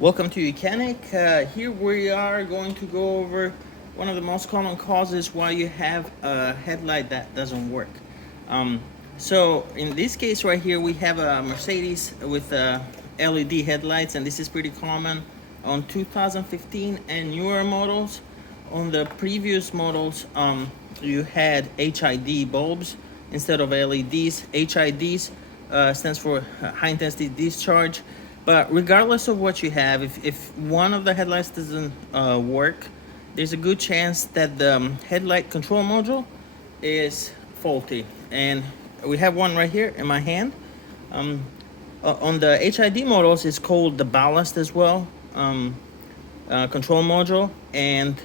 Welcome to YOUCANIC. Here we are going to go over one of the most common causes why you have a headlight that doesn't work. So in this case right here, we have a Mercedes with LED headlights, and this is pretty common on 2015 and newer models. On the previous models, you had HID bulbs instead of LEDs. HIDs stands for high intensity discharge. But regardless of what you have, if one of the headlights doesn't work, there's a good chance that the headlight control module is faulty. And we have one right here in my hand. On the HID models, it's called the ballast as well, control module. And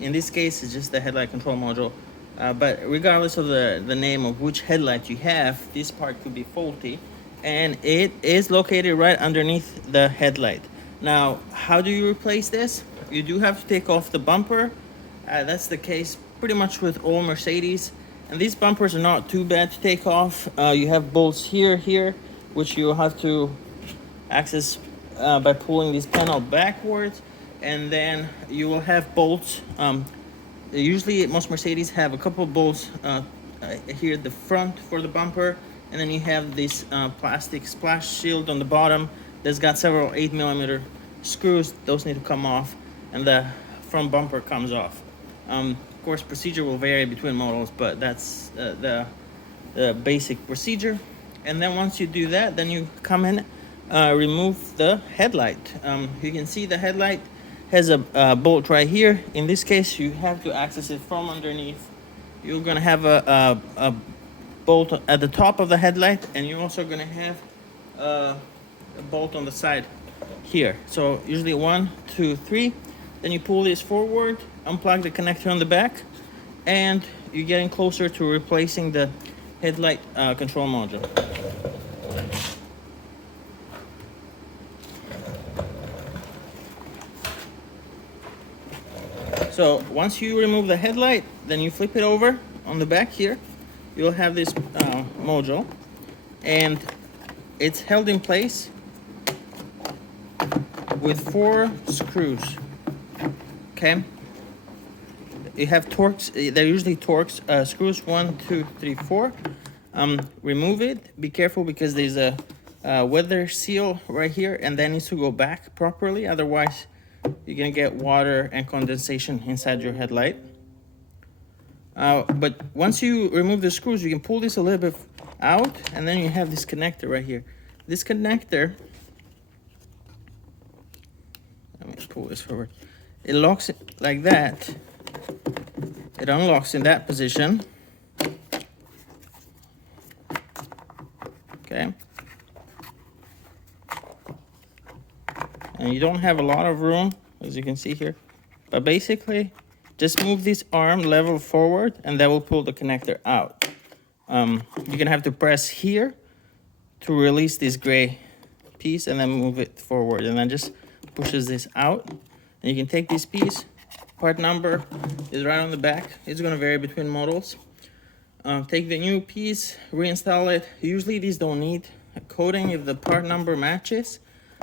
in this case, it's just the headlight control module. But regardless of the name of which headlight you have, this part could be faulty. And it is located right underneath the headlight. Now, how do you replace this? You do have to take off the bumper. That's the case pretty much with all Mercedes. And these bumpers are not too bad to take off. You have bolts here, which you have to access by pulling this panel backwards. And then you will have bolts. Usually, most Mercedes have a couple of bolts here at the front for the bumper. And then you have this plastic splash shield on the bottom that's got several 8mm screws. Those need to come off, and the front bumper comes off. Of course, procedure will vary between models, but that's the basic procedure. And then once you do that, then you come in, remove the headlight. You can see the headlight has a bolt right here. In this case, you have to access it from underneath. You're gonna have a bolt at the top of the headlight, and you're also going to have a bolt on the side here. So usually 1, 2, 3. Then you pull this forward, unplug the connector on the back, and you're getting closer to replacing the headlight control module. So once you remove the headlight, then you flip it over on the back here. You'll have this module, and it's held in place with 4 screws. Okay, you have Torx. They're usually Torx screws. 1, 2, 3, 4. Remove it. Be careful because there's a weather seal right here, and that needs to go back properly. Otherwise, you're gonna get water and condensation inside your headlight. But once you remove the screws, you can pull this a little bit out, and then you have this connector right here. This connector, let me pull this forward. It locks it like that. It unlocks in that position. Okay. And you don't have a lot of room, as you can see here. But basically, just move this arm level forward, and that will pull the connector out. You're gonna have to press here to release this gray piece, and then move it forward, and then just pushes this out. And you can take this piece. Part number is right on the back. It's gonna vary between models. Take the new piece, reinstall it. Usually these don't need a coating if the part number matches.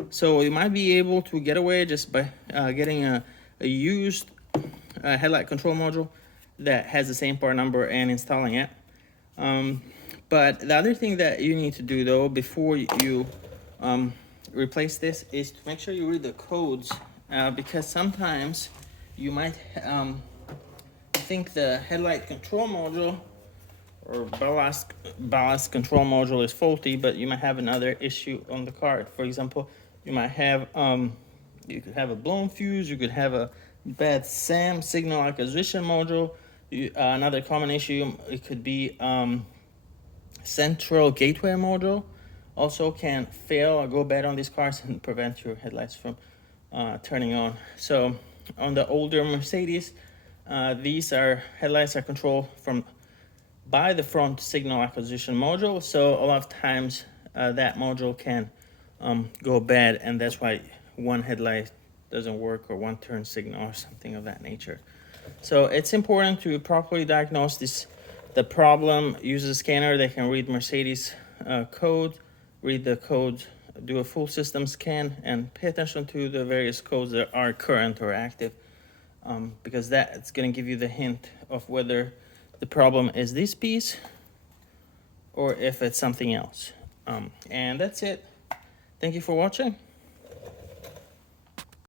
So you might be able to get away just by getting a used headlight control module that has the same part number and installing it. But the other thing that you need to do though before you replace this is to make sure you read the codes, because sometimes you might think the headlight control module or ballast control module is faulty, but you might have another issue on the card. For example, you might have you could have a blown fuse, you could have a bad SAM, signal acquisition module. Another common issue, it could be central gateway module also can fail or go bad on these cars and prevent your headlights from turning on. So on the older Mercedes, these headlights are controlled by the front signal acquisition module. So a lot of times that module can go bad, and that's why one headlight doesn't work, or one turn signal or something of that nature. So it's important to properly diagnose the problem. Use a scanner that can read Mercedes code, read the code do a full system scan and pay attention to the various codes that are current or active, because that's going to give you the hint of whether the problem is this piece or if it's something else. And that's it. Thank you for watching.